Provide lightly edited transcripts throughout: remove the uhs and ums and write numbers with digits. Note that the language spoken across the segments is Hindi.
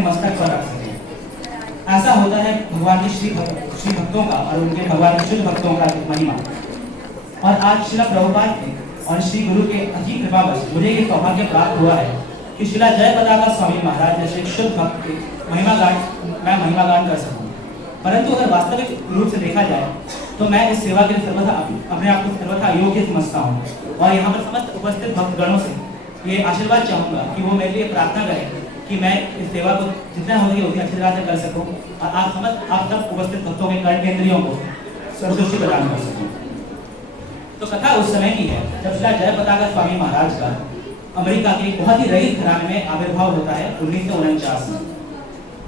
अपने मस्तक पर रख सके। ऐसा होता है भगवान के श्री भक्तों का और उनके भगवान के शुद्ध भक्तों का महिमा। और आज श्रीला प्रभुपाद ने और श्री गुरु के अजीब कृपावश मुझे ये सौभाग्य प्राप्त हुआ है कि श्रीला जय पताका स्वामी महाराज जैसे शुद्ध भक्त के महिमा गान कर सकूं। परंतु अगर वास्तविक रूप से देखा जाए तो मैं इस सेवा के लिए सर्वथा अपने आप को सर्वथा अयोग्य समझता हूँ। और यहाँ पर समस्त उपस्थित भक्तगणों से ये आशीर्वाद चाहूँगा कि वो मेरे लिए प्रार्थना करें कि मैं इस सेवा को जितना हो सके उतनी अच्छी तरह से कर सकूं और आप सब उपस्थित भक्तों के कर्मेंद्रियों को संतुष्टि प्रदान कर सकूं। तो कथा उस समय की है जब श्री जय पताका स्वामी महाराज का अमेरिका के बहुत ही रईस घराने में आविर्भाव होता है 1949 में।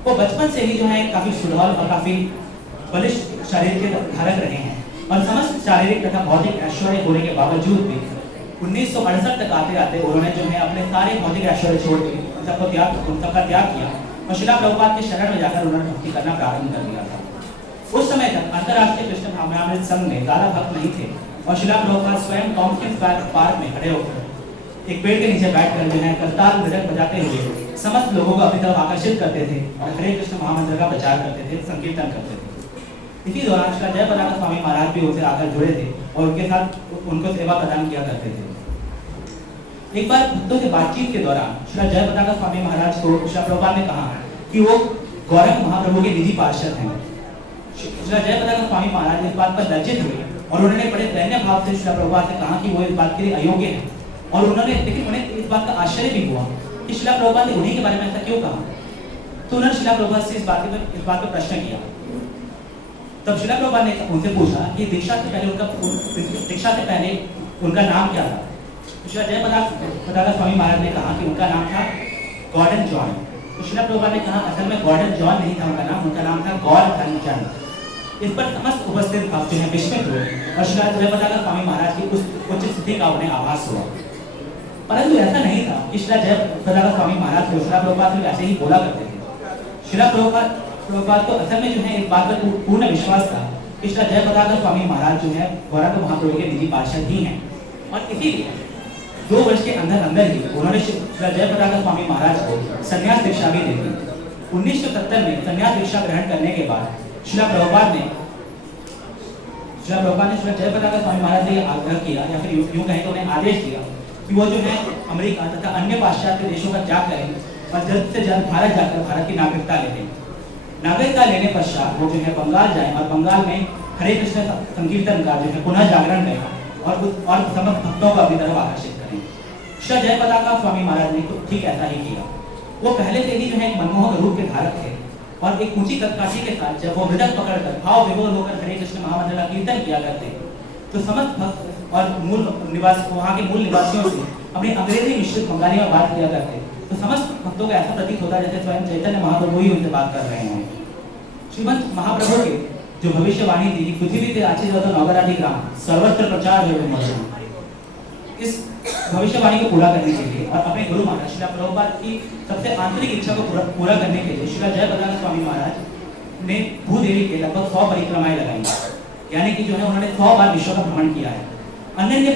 वो बचपन से ही जो है काफी सुडौल और काफी बलिष्ठ शरीर के धारक रहे हैं और समस्त शारीरिक तथा भौतिक ऐश्वर्य होने के बावजूद भी 1968 तक आते आते उन्होंने जो है अपने सारे भौतिक ऐश्वर्य छोड़ के सबका त्याग किया और श्रीला प्रभुपाद के शरण में जाकर उन्होंने भक्ति करना प्रारंभ कर दिया था। उस समय तक अंतर्राष्ट्रीय कृष्ण भावनामृत संघ में ज्यादा भक्त नहीं थे और श्रीला प्रभुपाद स्वयं टॉम्किंस पार्क में खड़े होकर एक पेड़ के नीचे बैठकर जो है करताल मृदंग बजाते हुए समस्त लोगों को अपनी तरफ आकर्षित करते थे और हरे कृष्ण महामंत्र का प्रचार करते थे, संकीर्तन करते थे। इसी दौरान श्री जय पताका स्वामी महाराज भी उनसे आकर जुड़े थे और उनके साथ उनको सेवा प्रदान किया करते थे। एक बार भक्तों से बातचीत के दौरान श्री जय पताका स्वामी महाराज को श्री प्रभुपाद ने कहा कि वो गौरंग महाप्रभु के निजी पार्षद हैं। श्री जय पताका स्वामी महाराज इस बात पर लज्जित हुए और उन्होंने बड़े दैन्य भाव से श्री प्रभुपाद से कहा कि वो इस बात के लिए अयोग्य है और लेकिन उन्हें इस बात का आश्चर्य भी हुआ कि श्रीला प्रभुपाद ने उन्हीं के बारे में ऐसा क्यों कहा। तो उन्होंने श्रीला प्रभुपाद से इस बात पर प्रश्न किया। तब श्रीला प्रभुपाद ने उनसे पूछा कि दीक्षा से पहले उनका नाम क्या था। श्रीला जय पताका स्वामी महाराज ने कहा कि उनका नाम था गॉर्डन जॉन। तो श्रीला प्रभुपाद ने कहा असल में गॉर्डन जॉन नहीं था उनका नाम था गौर धनचंद। इस पर समस्त उपस्थित भक्त जो है विस्मित हुए और श्रीला जय पताका स्वामी महाराज की उस उच्च स्थिति का उन्हें आभास हुआ। परंतु ऐसा नहीं था कि श्रीला जय पताका स्वामी महाराज को श्रीला प्रभुपाद से ऐसे ही बोला करते थे। श्रीला प्रभुपाद को असल में जो है इस बात पर पूर्ण विश्वास था कि श्रीला जय पताका स्वामी महाराज जो है गौरंग महाप्रभु के निजी पार्षद ही हैं और इसीलिए 2 वर्ष के अंदर ही उन्होंने श्रीला जय पताका स्वामी महाराज को संन्यास दीक्षा भी दे दी। 1970 में संन्यास दीक्षा ग्रहण करने के बाद श्रीला प्रभुपाद ने श्रीला जय पताका स्वामी महाराज से आग्रह किया या फिर यूं कहें तो उन्हें आदेश दिया कि वो जो है अमेरिका तथा अन्य पाश्चात्य देशों का त्याग करें और जल्द से जल्द भारत जाकर भारत की नागरिकता ले लें। नागरिकता लेने पश्चात वो जो है बंगाल जाएं और बंगाल में हरे कृष्ण संकीर्तन का जो है पुनः जागरण करें और समस्त भक्तों को अपनी तरफ आकर्षित करें। श्री जय पताका स्वामी महाराज ने ठीक ऐसा ही किया। वो पहले से ही जो है एक मनमोहक रूप के धारक थे और एक ऊंची कदकाठी के साथ जब वो मृदंग पकड़कर भाव विभोर होकर हरे कृष्ण महामंत्र का कीर्तन किया करते तो समस्त भक्त और वहाँ के मूल निवासियों से अपनी अंग्रेजी मिश्रित बंगाली में बात किया करते तो समस्त भक्तों को ऐसा प्रतीत होता जैसे स्वयं चैतन्य महाप्रभु ही उनसे बात कर रहे हैं। श्रीमंत महाप्रभु के जो भविष्यवाणी थी कि पृथ्वी से आचे जाता नवराधि ग्राम सर्वत्र प्रचार है, इस भविष्यवाणी को पूरा करने के लिए और अपने गुरु महाराज श्रीला प्रभुपाद की सबसे आंतरिक इच्छा को पूरा करने के लिए श्रीला जय पताका स्वामी महाराज ने भूदेवी के लगभग 100 परिक्रमाएं लगाई, यानी कि जो है उन्होंने 100 बार विश्व का भ्रमण किया है। अन्य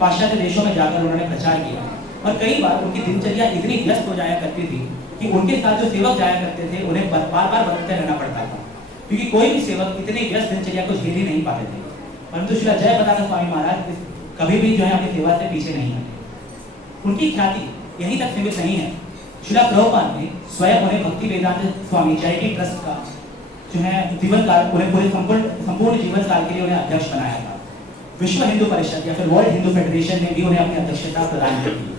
पाश्चात्य देशों में जाकर उन्होंने प्रचार किया और कई बार उनकी दिनचर्या इतनी व्यस्त हो जाया करती थी कि उनके साथ जो सेवक जाया करते थे उन्हें बार बार बदलते रहना पड़ता था क्योंकि कोई भी सेवक इतनी व्यस्त दिनचर्या को झेल ही नहीं पाते थे। परंतु श्री जय पताका स्वामी महाराज कभी भी जो है अपनी सेवा से पीछे नहीं हटे। उनकी ख्याति यहीं तक सीमित नहीं है। श्रीला प्रभुपाद ने स्वयं उन्हें भक्ति वेदांत स्वामी चैरिटी ट्रस्ट का जो है जीवन काल पूरे संपूर्ण जीवन काल के लिए उन्हें अध्यक्ष बनाया था। विश्व हिंदू परिषद या फिर वर्ल्ड हिंदू फेडरेशन ने भी उन्हें अपनी अध्यक्षता प्रदान की थी।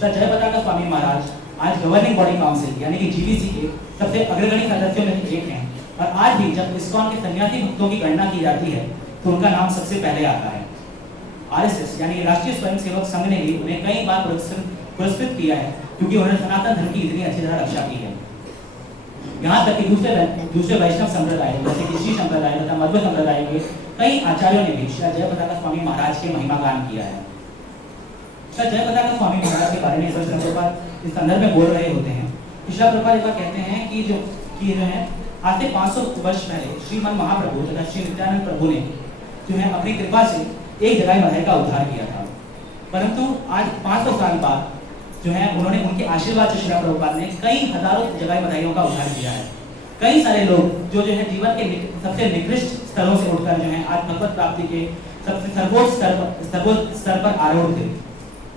जय पताका स्वामी महाराज आज गवर्निंग बॉडी काउंसिल यानी कि जीबीसी के सबसे अग्रगण्य सदस्यों में से एक हैं और आज भी जब इस्कॉन के सन्यासी भक्तों की गणना की जाती है तो उनका नाम सबसे पहले आता है। आरएसएस यानी राष्ट्रीय स्वयंसेवक संघ ने भी उन्हें कई बार पुरस्कृत किया है क्योंकि उन्होंने सनातन धर्म की इतनी अच्छी तरह रक्षा की है। यहाँ तक कि दूसरे वैष्णव संप्रदाय जैसे कि श्री संप्रदाय तथा मध्व संप्रदाय के कई आचार्यों ने भी श्री जय पताका स्वामी महाराज के महिमा गान किया है। श्री जय पताका स्वामी महाराज के बारे में श्री प्रभुपाद इस संदर्भ में बोल रहे होते हैं। श्री प्रभुपाद एक बार कहते हैं कि जो है आज से 500 वर्ष पहले श्रीमन महाप्रभु तथा श्री नित्यानंद प्रभु ने जो है अपनी कृपा से एक जगह मलय का उद्धार किया था, परंतु आज 500 साल बाद जो है उन्होंने उनके आशीर्वाद से श्रीला प्रभुपाद ने कई हजारों जगह बधाइयों का उद्धार किया है। कई सारे लोग जो है जीवन के सबसे निकृष्ट स्तरों से उठकर जो है आज भगवत प्राप्ति के सबसे सर्वोच्च स्तर पर आरूढ़ थे।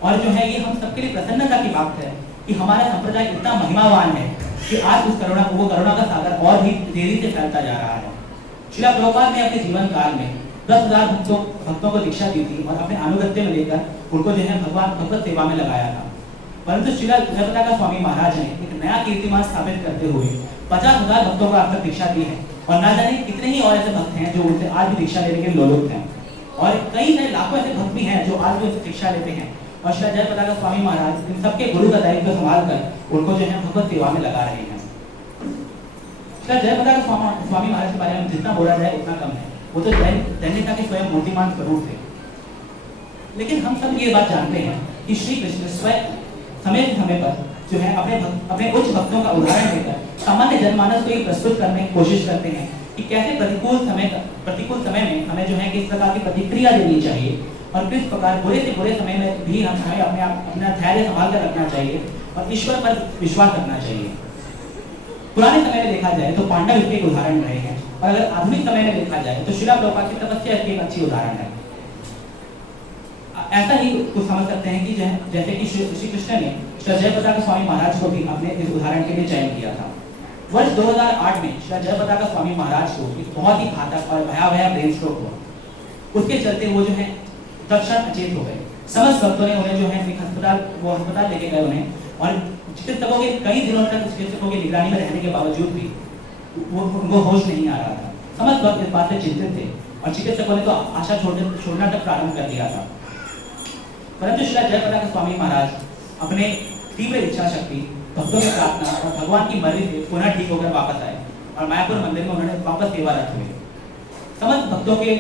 और जो है ये हम सबके लिए प्रसन्नता की बात है कि हमारा संप्रदाय इतना महिमावान है कि आज उस करुणा का सागर और भी तेजी से फैलता जा रहा है। श्रीला प्रभुपाद ने अपने जीवन काल में 10,000 भक्तों को दीक्षा दी थी और अपने अनुगत्य में लेकर उनको जो है भगवत सेवा में लगाया था। परंतु श्रीला जयप्रताप स्वामी महाराज ने एक नया कीर्तिमान स्थापित करते हुए 50,000 भक्तों को अब तक दीक्षा दी है और ना जाने कितने ही और ऐसे भक्त हैं जो उनसे आज भी दीक्षा लेने के लोलुप हैं और कई सारे लाखों ऐसे भक्त भी हैं जो आज भी उनसे दीक्षा लेते हैं। और श्री जयप्रताप स्वामी महाराज इन सबके गुरु का दायित्व संभाल कर उनको जो है भगवत सेवा में लगा रहे हैं। श्री जयप्रताप स्वामी महाराज के बारे में जितना बोला जाए उतना कम है। वो तो दैन्यता के स्वयं मूर्तिमान स्वरूप थे। लेकिन हम सब ये बात जानते हैं कि श्री कृष्ण स्वयं समय पर जो है अपने उच्च भक्तों का उदाहरण देकर सामान्य जनमानस को ये प्रस्तुत करने की कोशिश करते हैं कि कैसे प्रतिकूल समय में हमें जो है किस प्रकार की प्रतिक्रिया देनी चाहिए और किस प्रकार बुरे से बुरे समय में भी हमें अपना धैर्य संभाल कर रखना चाहिए और ईश्वर पर विश्वास रखना चाहिए। पुराने समय में देखा जाए तो पांडव इसके एक उदाहरण रहे हैं और अगर आधुनिक समय में देखा जाए तो श्रीला प्रभुपाद की तपस्या इसकी एक अच्छी उदाहरण है। ऐसा ही कुछ समझ सकते हैं कि जैसे कि श्री कृष्ण ने श्री जयप्रताप स्वामी महाराज को भी अपने इस उदाहरण के लिए चयन किया था। वर्ष 2008 में श्री जयप्रताप स्वामी महाराज को एक बहुत ही घातक और भयावह ब्रेन स्ट्रोक हुआ। उसके चलते वो जो है तत्क्षण अचेत हो गए। समस्त भक्तों ने उन्हें जो है एक अस्पताल लेके गए उन्हें और चिकित्सकों के कई दिनों तक चिकित्सकों की निगरानी में रहने के बावजूद भी उनको होश नहीं आ रहा था। समस्त भक्त इस बात से चिंतित थे और चिकित्सकों ने तो आशा छोड़ना तक प्रारंभ कर दिया था। परंतु श्री जयप्रताप स्वामी महाराज अपने तीव्र इच्छा शक्ति, भक्तों की प्रार्थना और भगवान की मर्जी से पुनः ठीक होकर वापस आए और मायापुर मंदिर में उन्होंने वापस सेवारत हुए। समस्त भक्तों के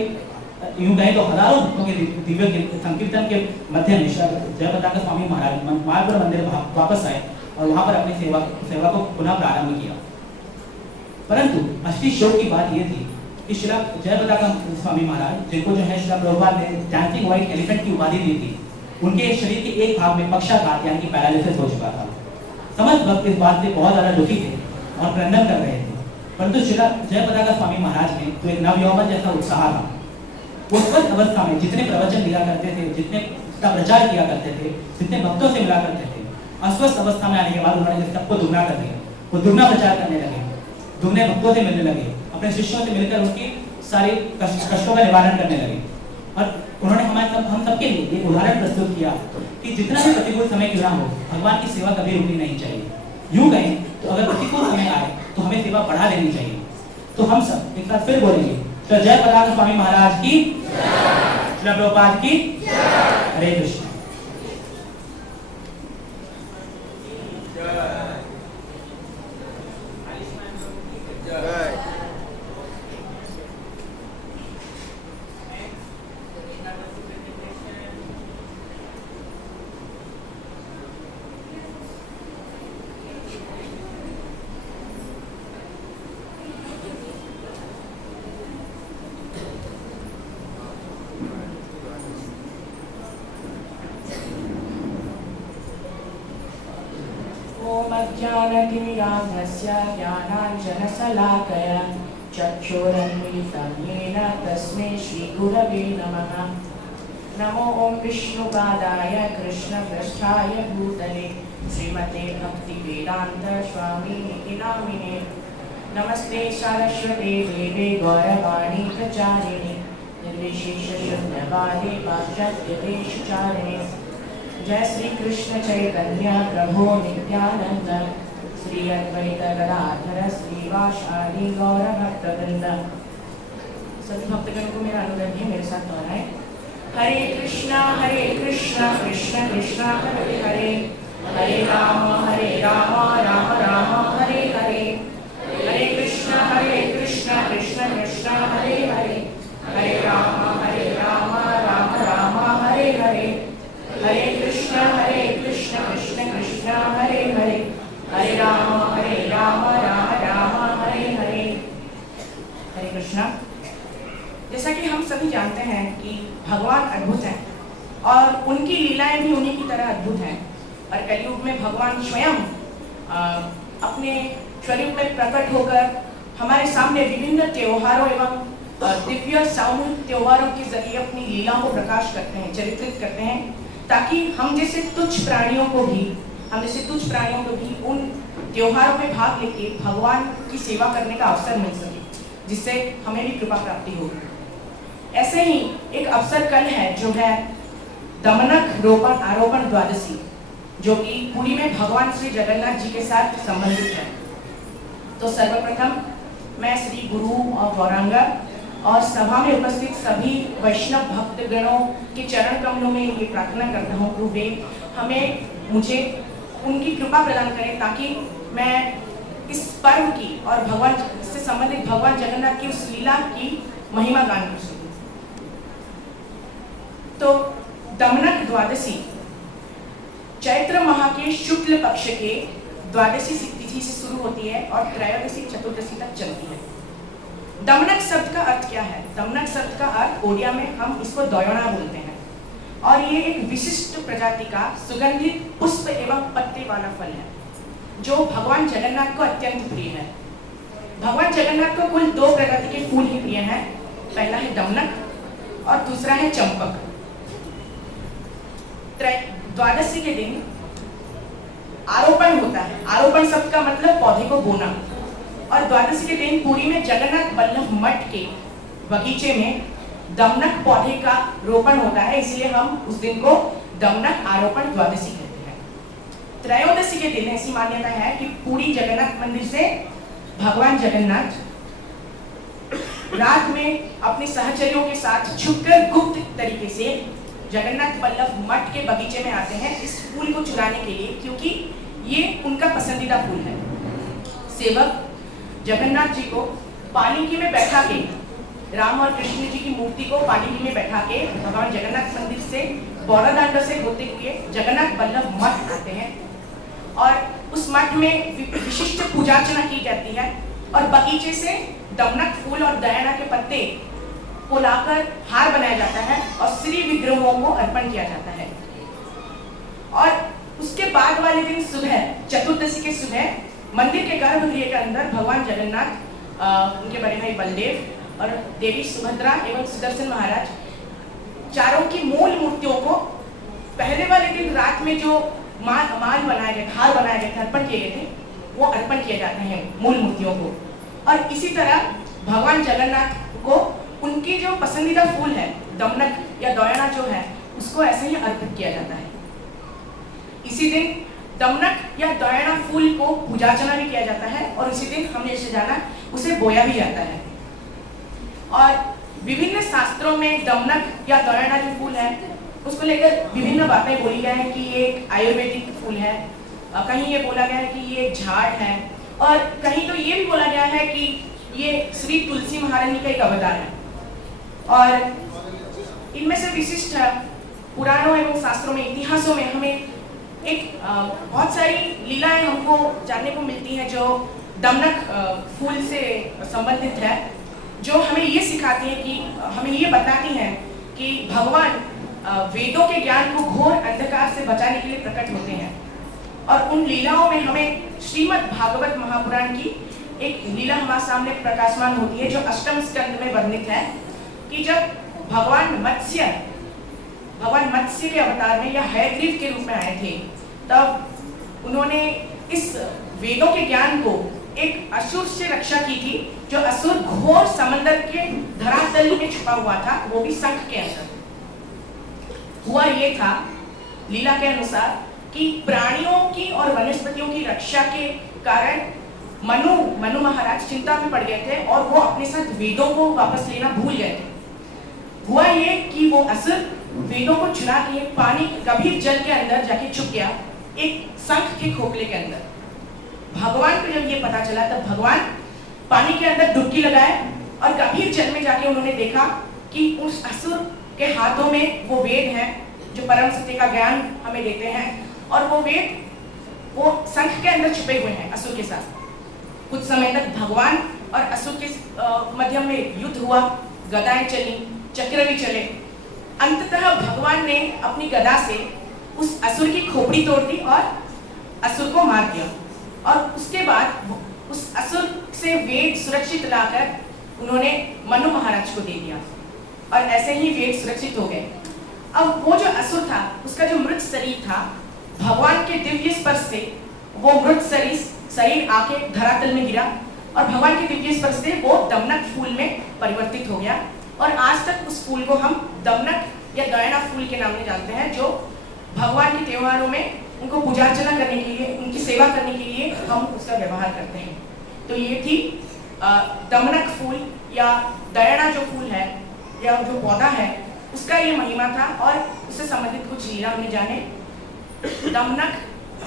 यूं कहें तो हजारों भक्तों के दिव्य संकीर्तन के मध्य में जयप्रताप स्वामी महाराज मायापुर मंदिर वापस आए और वहां पर अपनी सेवा को पुनः प्रारंभ किया। परंतु असली शोक की बात यह थी कि श्री जयप्रताप स्वामी महाराज जिनको जो है श्री प्रभुपाद ने डांसिंग व्हाइट एलिफेंट की उपाधि दी थी, उनके शरीर के एक भाग में पक्षाघात यानी कि पैरालिसिस हो चुका था। समस्त भक्त इस बात से बहुत ज्यादा दुखी थे और क्रंदन कर रहे थे। परंतु श्री जयप्रताप स्वामी महाराज में तो एक नवयौवन जैसा उत्साह था। उस वक्त अवस्था में जितने प्रवचन दिया करते थे, जितने प्रचार किया करते थे, जितने भक्तों से मिला करते थे, अस्वस्थ अवस्था में आने के बाद उन्होंने सबको दुगना कर दिया। वो दुगना प्रचार करने लगे, दुगने भक्तों से मिलने लगे, अपने शिष्यों से मिलकर उनकी सारी कष्टों का निवारण करने लगे। और उन्होंने हम सबके लिए एक उदाहरण प्रस्तुत किया कि जितना भी प्रतिकूल समय क्यों ना हो, भगवान की सेवा कभी रुकनी नहीं चाहिए। यूं कहें तो अगर प्रतिकूल समय आए तो हमें सेवा बढ़ा देनी चाहिए। तो हम सब एक साथ फिर बोलेंगे, तो जयप्रताप स्वामी महाराज की, श्रील प्रभुपाद की, हरे कृष्ण। ज्ञानतिमिरान्धस्य ज्ञानाञ्जनशलाकया चक्षुरुन्मीलितं येन तस्मै श्रीगुरवे नमः। नमो ॐ विष्णुपादाय कृष्णपृष्ठाय भूतले श्रीमते भक्तिवेदान्त स्वामिनिति नामिने। नमस्ते सरस्वते देवे गौरवाणी प्रचारिणे निर्विशेषशून्यवादे पाश्चात्यदेशचारिणे। जय श्री कृष्ण चैतन्य प्रभु नित्यानंद श्री अद्वैत गदाधर श्रीवासादि गौर भक्तवृंद। सभी भक्तगण को मेरा अनुरोध है, मेरे साथ दोहराएं। हरे कृष्णा कृष्ण कृष्ण हरे हरे, हरे राम राम राम हरे हरे। हरे कृष्ण कृष्ण कृष्ण हरे हरे, हरे राम राम राम हरे हरे। हरे कृष्ण कृष्ण कृष्ण हरे हरे, हरे राम राम राम हरे हरे। हरे कृष्णा। जैसा कि हम सभी जानते हैं कि भगवान अद्भुत हैं और उनकी लीलाएं भी उन्हीं की तरह अद्भुत हैं। और कलयुग में भगवान स्वयं अपने स्वरूप में प्रकट होकर हमारे सामने विभिन्न त्योहारों एवं दिव्य सामूहिक त्योहारों के जरिए अपनी लीलाओं को प्रकाश करते हैं, चरित्रित करते हैं, ताकि हम जैसे तुच्छ प्राणियों को भी उन त्योहारों में भाग लेके भगवान की सेवा करने का अवसर मिल सके, जिससे हमें भी कृपा प्राप्ति होगी। ऐसे ही एक अवसर कल है जो है दमनक आरोपण द्वादशी, जो कि पुरी में भगवान श्री जगन्नाथ जी के साथ संबंधित है। तो सर्वप्रथम मैं श्री गुरु और गौरांगा और सभा में उपस्थित सभी वैष्णव भक्तगणों के चरण कमलों में ये प्रार्थना करता हूँ कि वे मुझे उनकी कृपा प्रदान करें, ताकि मैं इस पर्व की और भगवान से संबंधित भगवान जगन्नाथ की उस लीला की महिमा गान कर सकूं। तो दमनक द्वादशी चैत्र माह के शुक्ल पक्ष के द्वादशी तिथि से शुरू होती है और त्रयोदशी चतुर्दशी तक चलती है। दमनक शब्द का अर्थ क्या है? दमनक शब्द का अर्थ ओडिया में हम इसको दयोना बोलते हैं, और ये एक विशिष्ट प्रजाति का सुगंधित पुष्प एवं पत्ते वाला फल है, जो भगवान जगन्नाथ को अत्यंत प्रिय है। भगवान जगन्नाथ को कुल 2 प्रजाति के फूल ही प्रिय हैं। पहला है दमनक और दूसरा है चंपक। द्वादशी के दिन आरोपण होता है। आरोपण शब्द का मतलब पौधे को बोना, और द्वादशी के दिन पुरी में जगन्नाथ बल्लभ मठ के बगीचे में दमनक पौधे का रोपण होता है, इसलिए हम उस दिन को दमनक आरोपण द्वादशी कहते हैं। त्रयोदशी के दिन ऐसी मान्यता है कि पुरी जगन्नाथ मंदिर से भगवान जगन्नाथ रात में अपने सहचर्यों के साथ छुपकर गुप्त तरीके से जगन्नाथ बल्लभ मठ के बगीचे में आते हैं इस फूल को चुराने के लिए, क्योंकि ये उनका पसंदीदा फूल है। सेवक जगन्नाथ जी को पालकी में बैठा के, राम और कृष्ण जी की मूर्ति को पालकी में बैठा के भगवान जगन्नाथ मंदिर से बौरादांड से होते हुए जगन्नाथ बल्लभ मठ आते हैं, और उस मठ में विशिष्ट पूजा अर्चना की जाती है, और बगीचे से दमनक फूल और दयाना के पत्ते को लाकर हार बनाया जाता है और श्री विग्रहों को अर्पण किया जाता है। और उसके बाद वाले दिन सुबह, चतुर्दशी के सुबह, मंदिर के गर्भगृह के अंदर भगवान जगन्नाथ, उनके बड़े भाई बलदेव और देवी सुभद्रा एवं सुदर्शन महाराज, चारों की मूल मूर्तियों को पहले वाले दिन रात में जो माल बनाए गए, हार बनाए गए थे, अर्पण किए गए थे, वो अर्पण किए जाते हैं मूल मूर्तियों को। और इसी तरह भगवान जगन्नाथ को उनकी जो पसंदीदा फूल है दमनक या दयाना जो है, उसको ऐसे ही अर्पित किया जाता है। इसी दिन दमनक या दयाना फूल को पूजा अर्चना भी किया जाता है, और इसी दिन हमने जैसे जाना उसे बोया भी जाता है। और विभिन्न शास्त्रों में दमनक या दयाना जो फूल है उसको लेकर विभिन्न बातें बोली गई हैं कि ये एक आयुर्वेदिक फूल है, कहीं ये बोला गया है कि ये झाड़ है, और कहीं तो ये भी बोला गया है कि ये श्री तुलसी महारानी का एक अवतार है। और इनमें से विशिष्ट पुराणों एवं शास्त्रों में, इतिहासों में हमें एक बहुत सारी लीलाएं हमको जानने को मिलती हैं जो दमनक फूल से संबंधित है, जो हमें ये सिखाती है कि हमें ये बताती हैं कि भगवान वेदों के ज्ञान को घोर अंधकार से बचाने के लिए प्रकट होते हैं। और उन लीलाओं में हमें श्रीमद् भागवत महापुराण की एक लीला हमारे सामने प्रकाशमान होती है, जो अष्टम स्कंद में वर्णित है कि जब भगवान मत्स्य के अवतार में या हयग्रीव के रूप में आए थे, तब उन्होंने इस वेदों के ज्ञान को एक असुर से रक्षा की थी, जो असुर घोर समंदर के धरातल में छुपा हुआ था, वो भी शंख के अंदर। हुआ ये था लीला के अनुसार कि प्राणियों की और वनस्पतियों की रक्षा के कारण मनु महाराज चिंता में पड़ गए थे, और वो अपने साथ वेदों को वापस लेना भूल गए थे। हुआ ये कि वो असुर वेदों को चुरा के पानी गंभीर जल के अंदर जाके छुप गया, एक शंख के खोखले के अंदर। भगवान को जब ये पता चला, तब भगवान पानी के अंदर डुबकी लगाए और गंभीर जल में जाके उन्होंने देखा कि उस असुर के हाथों में वो वेद हैं जो परम सत्य का ज्ञान हमें देते हैं, और वो वेद वो शंख के अंदर छुपे हुए हैं असुर के साथ। कुछ समय तक भगवान और असुर के मध्य में युद्ध हुआ, गदाएं चली, चक्र भी चले। अंततः भगवान ने अपनी गदा से उस असुर की खोपड़ी तोड़ दी और असुर को मार दिया। और उसके बाद उस असुर से वेद सुरक्षित लाकर उन्होंने मनु महाराज को दे दिया और ऐसे ही वेद सुरक्षित हो गए। अब वो जो असुर था उसका जो मृत शरीर था, भगवान के दिव्य स्पर्श से वो मृत शरीर आके धरातल में गिरा और भगवान के दिव्य स्पर्श से वो दमनक फूल में परिवर्तित हो गया। और आज तक उस फूल को हम दमनक या दयाना फूल के नाम से जानते हैं, जो भगवान के त्योहारों में उनको पूजा अर्चना करने के लिए, उनकी सेवा करने के लिए हम उसका व्यवहार करते हैं। तो ये थी दमनक फूल या दयाना जो फूल है या जो पौधा है उसका ये महिमा था और उससे संबंधित कुछ लीला हमने जाने। दमनक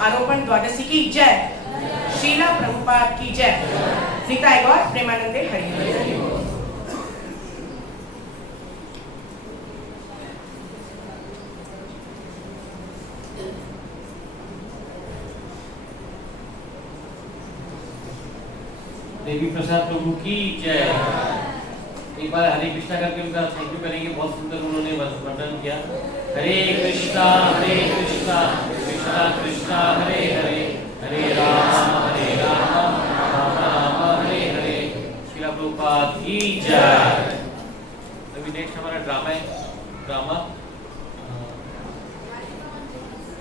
आरोपण द्वादशी की जय, शीला प्रभुपाद की जय, निताय गौर प्रेमानंदे हरि हरि। देवी प्रसाद प्रभु की जय। एक बार हरे कृष्णा करके उनका थैंक यू करेंगे, बहुत सुंदर उन्होंने वर्णन किया। हरे कृष्णा कृष्णा कृष्णा हरे हरे, हरे राम राम राम हरे हरे। श्रील प्रभुपाद की जय। अभी नेक्स्ट हमारा ड्रामा है, ड्रामा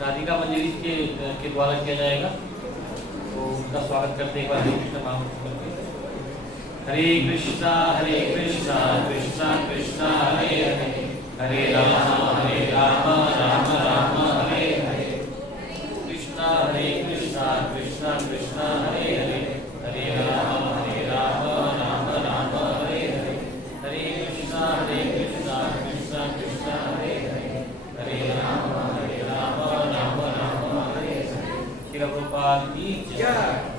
राधिका मंजरी के द्वारा किया जाएगा। तो उनका स्वागत करते एक बार हरे कृष्णा महामंत्र करके। हरे कृष्णा कृष्णा कृष्णा हरे हरे, हरे राम राम राम हरे हरे। कृष्णा कृष्णा कृष्णा हरे हरे, हरे राम राम राम हरे हरे। हरे कृष्णा कृष्णा कृष्णा हरे हरे, हरे राम राम हरे हरे। श्रील प्रभुपाद की जय।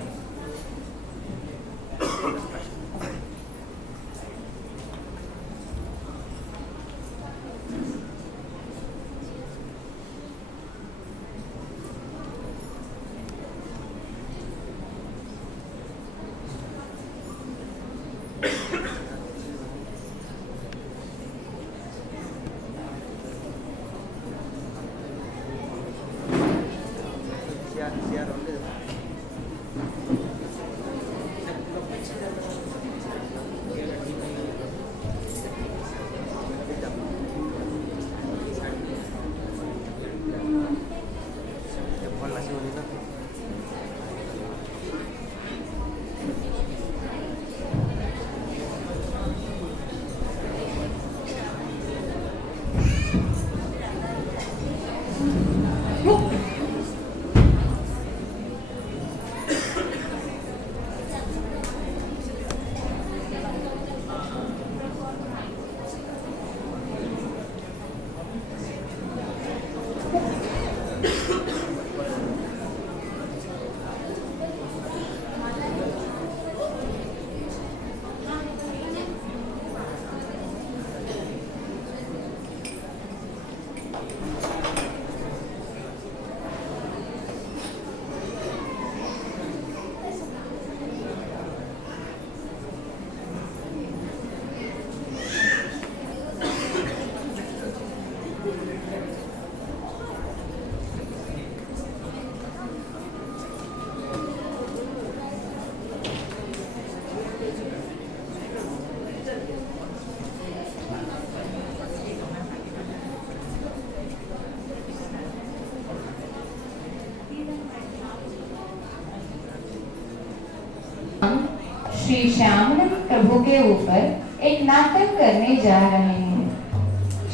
श्री श्यामानंद प्रभु के ऊपर एक नाटक करने जा रहे हैं।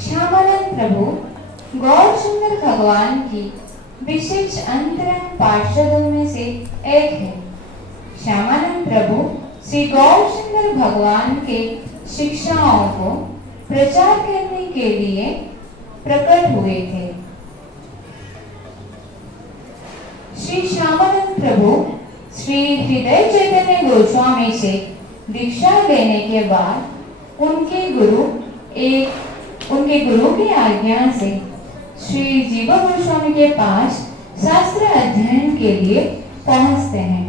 श्यामानंद प्रभु गौर सुंदर भगवान की विशेष अंतरंग पार्षदों में से एक है। श्यामानंद प्रभु श्री गौर सुंदर भगवान के शिक्षाओं को प्रचार करने के लिए प्रकट हुए थे। श्री श्यामानंद प्रभु श्री हृदय चैतन्य गोस्वामी से दीक्षा लेने के बाद उनके गुरु की आज्ञा से श्री जीव गोस्वामी के पास शास्त्र अध्ययन के लिए पहुंचते हैं।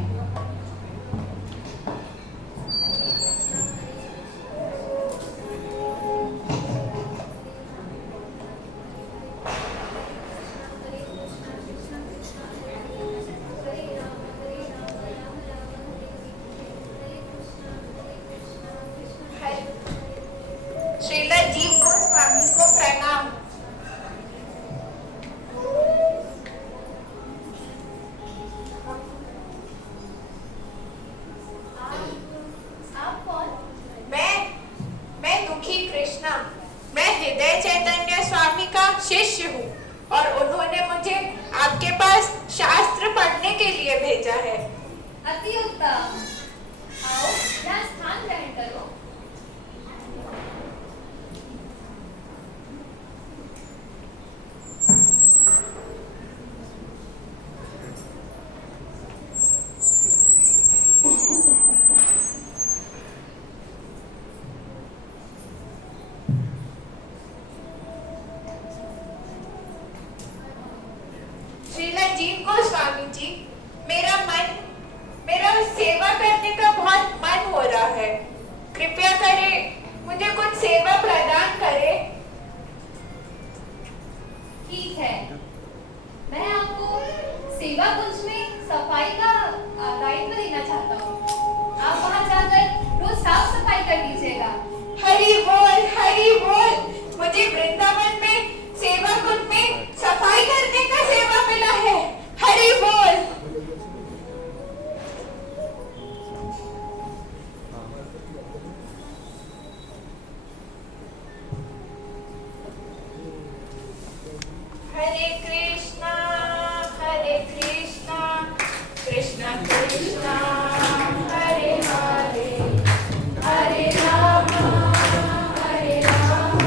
वेलकम। आओ, यहाँ स्थान ग्रहण करो। श्रीला जी को स्वामी जी, मेरा सेवा करने का बहुत मन हो रहा है। कृपया करें, मुझे कुछ सेवा प्रदान करें। ठीक है, मैं आपको सेवा कुंज में सफाई का दायित्व देना चाहता हूँ। आप वहाँ जाकर रोज साफ सफाई कर दीजिएगा। हरि बोल, हरि बोल। मुझे वृंदावन में सेवा कुंज में सफाई करने का सेवा मिला है। हरि बोल। हरे कृष्णा कृष्णा कृष्णा हरे हरे, हरे राम राम राम हरे हरे।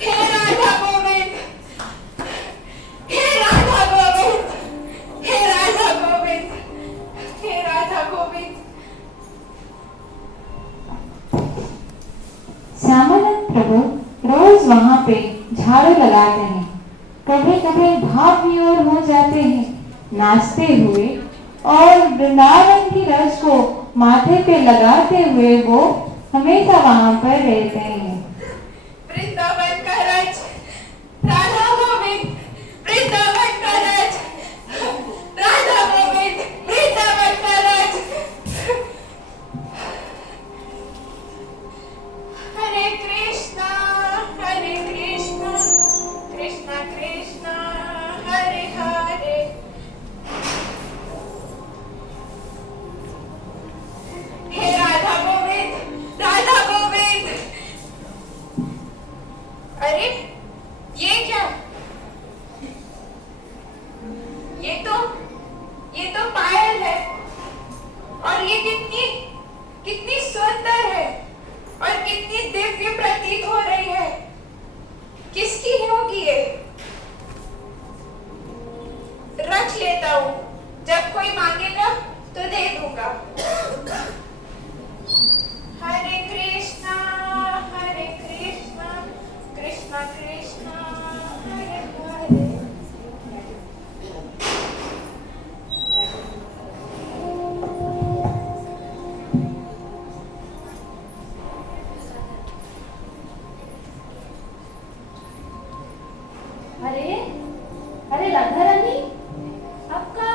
हे राधा गोविंद, हे राधा गोविंद, हे राधा गोविंद, हे राधा गोविंद। श्यामानंद प्रभु रोज वहाँ पे झाड़ू लगाते हैं, कभी कभी भाव विभोर हो जाते हैं नाचते हुए, और वृंदावन की रस को माथे पे लगाते हुए वो हमेशा वहाँ पर रहते हैं। वृंदावन का रज, राधा गोविंद, वृंदावन का रज, राधा गोविंद, वृंदावन का रज। हरे कृष्णा कृष्णा कृष्णा हरे हरे। हे राधा गोविंद, राधा गोविंद। अरे ये क्या? ये तो पायल है, और ये कितनी सुंदर है और कितनी दिव्य प्रतीत हो रही है। किसकी होगी ये? रख लेता हूँ, जब कोई मांगेगा तो दे दूंगा। हरे कृष्णा कृष्णा कृष्णा हरे हरे। अरे राधा रानी, आपका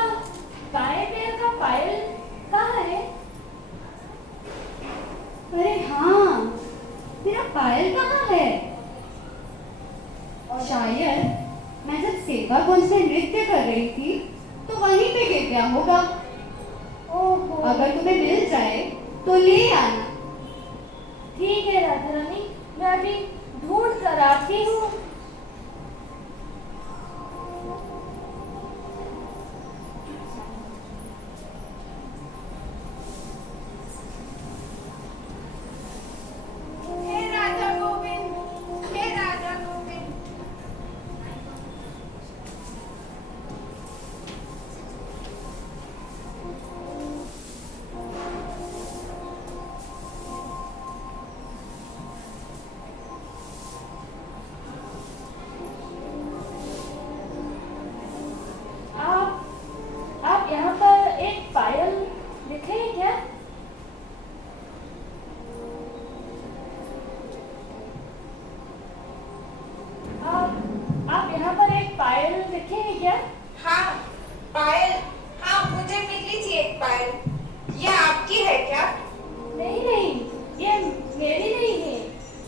बाएं पैर का पायल कहाँ है? अरे हाँ, मेरा पायल कहाँ है? और शायद मैं जब सेवा कुंज में नृत्य कर रही थी तो वहीं पे गिर गया होगा। ओहो, अगर तुम्हें मिल जाए तो ले आना। ठीक है राधा रानी, मैं अभी ढूंढ कर आती हूँ। हे राधा गोविंद, हे राधा गोविंद। आप यहाँ पर एक पायल दिखे हैं क्या? आप यहाँ पर एक पायल दिखे हैं क्या? हाँ, पायल। हाँ, मुझे मिली थी एक पायल। ये आपकी है क्या? नहीं, ये मेरी नहीं है,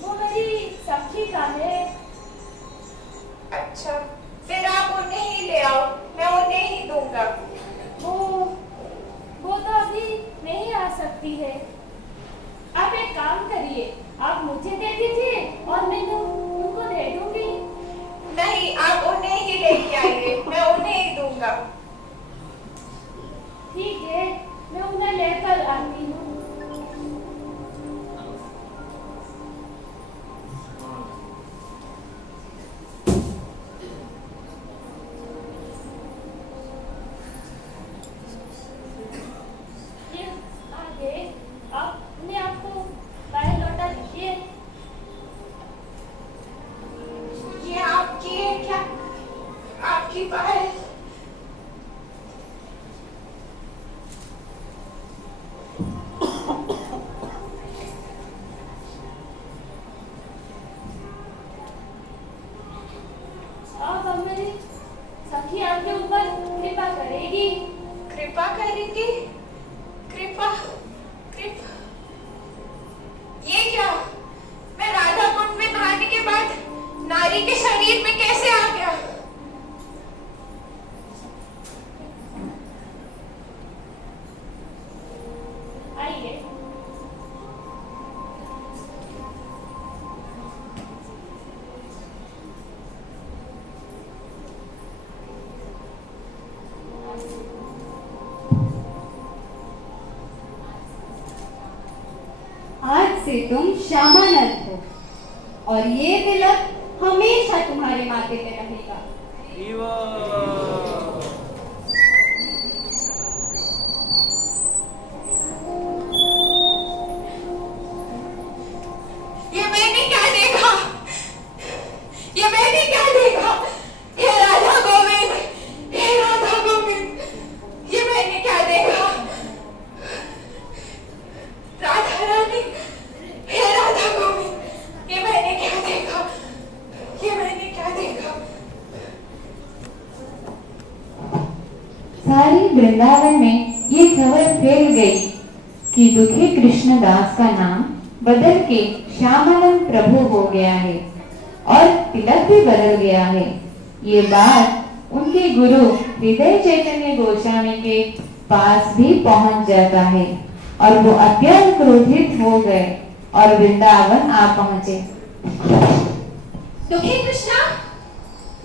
वो मेरी सखी का है। अच्छा, फिर आप उन्हें ही ले आओ, मैं उन्हें ही दूंगा। वो तो अभी नहीं आ सकती है। आप एक काम करिए, आप मुझे दे दीजिए और मैं उनको दे दूंगी। नहीं, आप उन्हें ही लेके आइए, मैं उन्हें ही अपनी कृपा करेंगे। कृपा कृपा ये क्या? मैं राधा कुंड में नहाने के बाद नारी के शरीर में कैसे आ गया? आइए। आज से तुम श्यामानंद हो और ये तिलक हमेशा तुम्हारे माथे पे रहेगा। ये मैंने क्या देखा? ये मैंने क्या देखा? हे राधा गोविंद, हे राधा गोविंद, ये मैंने क्या देखा? राधा रानी, हे राधा गोविंद, ये मैंने क्या देखा? ये मैंने क्या देखा? सारी वृंदावन में ये खबर फैल गई कि दुखी कृष्णदास का नाम बदल के श्यामानंद प्रभु हो गया है और तिलक भी बदल गया है। ये बात उनके गुरु हृदय चैतन्य गोस्वामी के पास भी पहुंच जाता है और वो अत्यंत क्रोधित हो गए और वृंदावन आ पहुंचे। दुखी कृष्णा,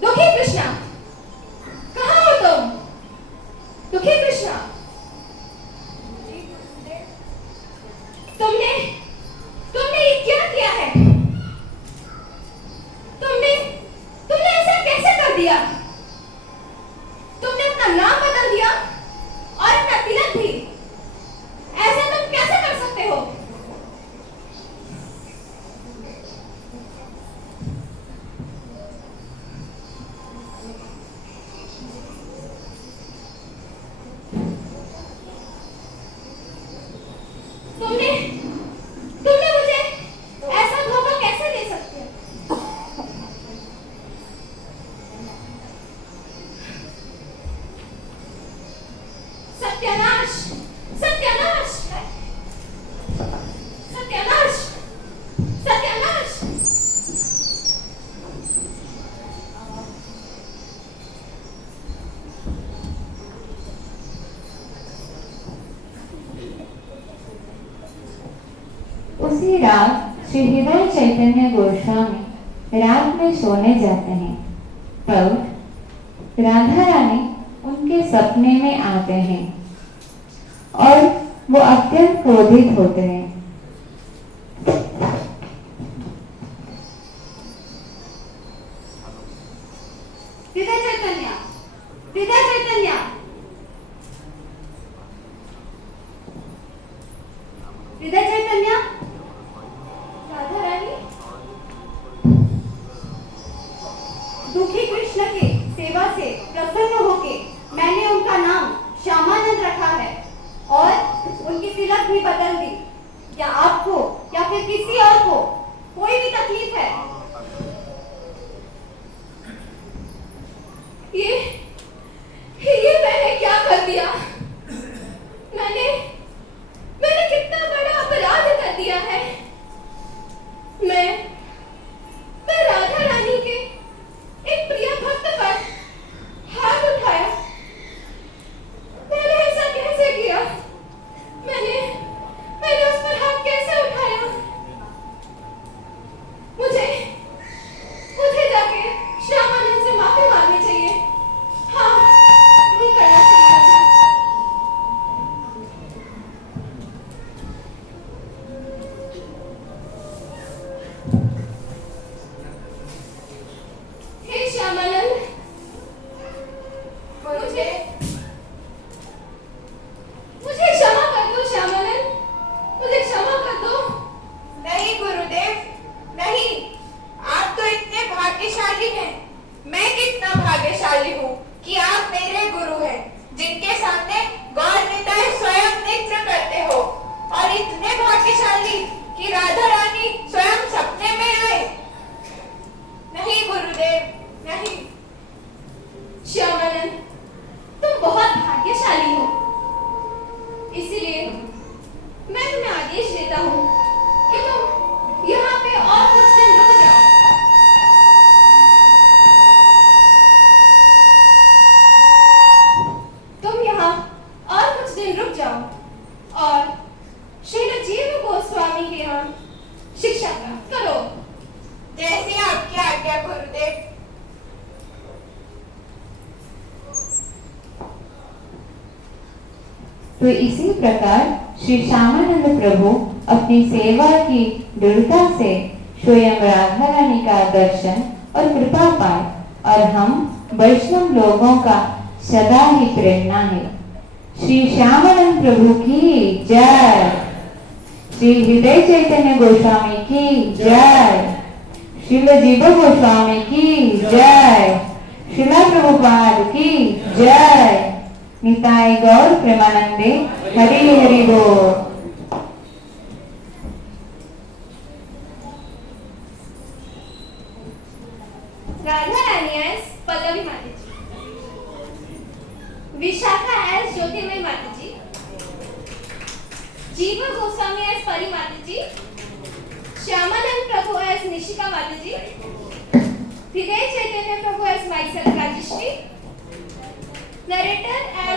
दुखी कृष्णा, कहाँ हो तुम? दुखी कृष्णा, तुमने तुमने ये क्या किया है? तुमने तुमने ऐसा कैसे कर दिया? तुमने अपना नाम बदल दिया और अपना तिलक भी। ऐसा तुम कैसे कर सकते हो? तुमने तुमने मुझे ऐसा धोखा कैसे दे सकते हो? सत्यानाश, सत्यानाश, सत्यानाश, सत्यानाश। उसी रात श्री हृदय चैतन्य गोस्वामी रात में सोने जाते हैं, तब राधा रानी उनके सपने में आते हैं और वो अत्यंत क्रोधित होते हैं। हृदय चैतन्य, हृदय चैतन्य, हृदय चैतन्य। राधा रानी, दुखी कृष्ण के सेवा से प्रसन्न होके मैंने उनका नाम श्यामानंद रखा है और उनकी तिलक भी बदल दी। तो इसी प्रकार श्री श्यामानंद प्रभु अपनी सेवा की दृढ़ता से स्वयं राधा रानी का दर्शन और कृपा पाए, और हम वैष्णव लोगों का सदा ही प्रेरणा है। श्री श्यामानंद प्रभु की जय। श्री हृदय चैतन्य गोस्वामी की जय। श्रील जीव गोस्वामी की जय। श्रीला प्रभुपाद की जय। निताय गौर प्रेमानंदे हरि हरि बोल। राधा रानी एस पल्लवी माता जी, विशाखा एस ज्योतिर्मय माता जी, जीवा गोस्वामी एस परी माता जी, श्यामानंद प्रभु एस निशिका माता ji, Hriday Chaitanya Prabhu as myself Rajshri, narrator S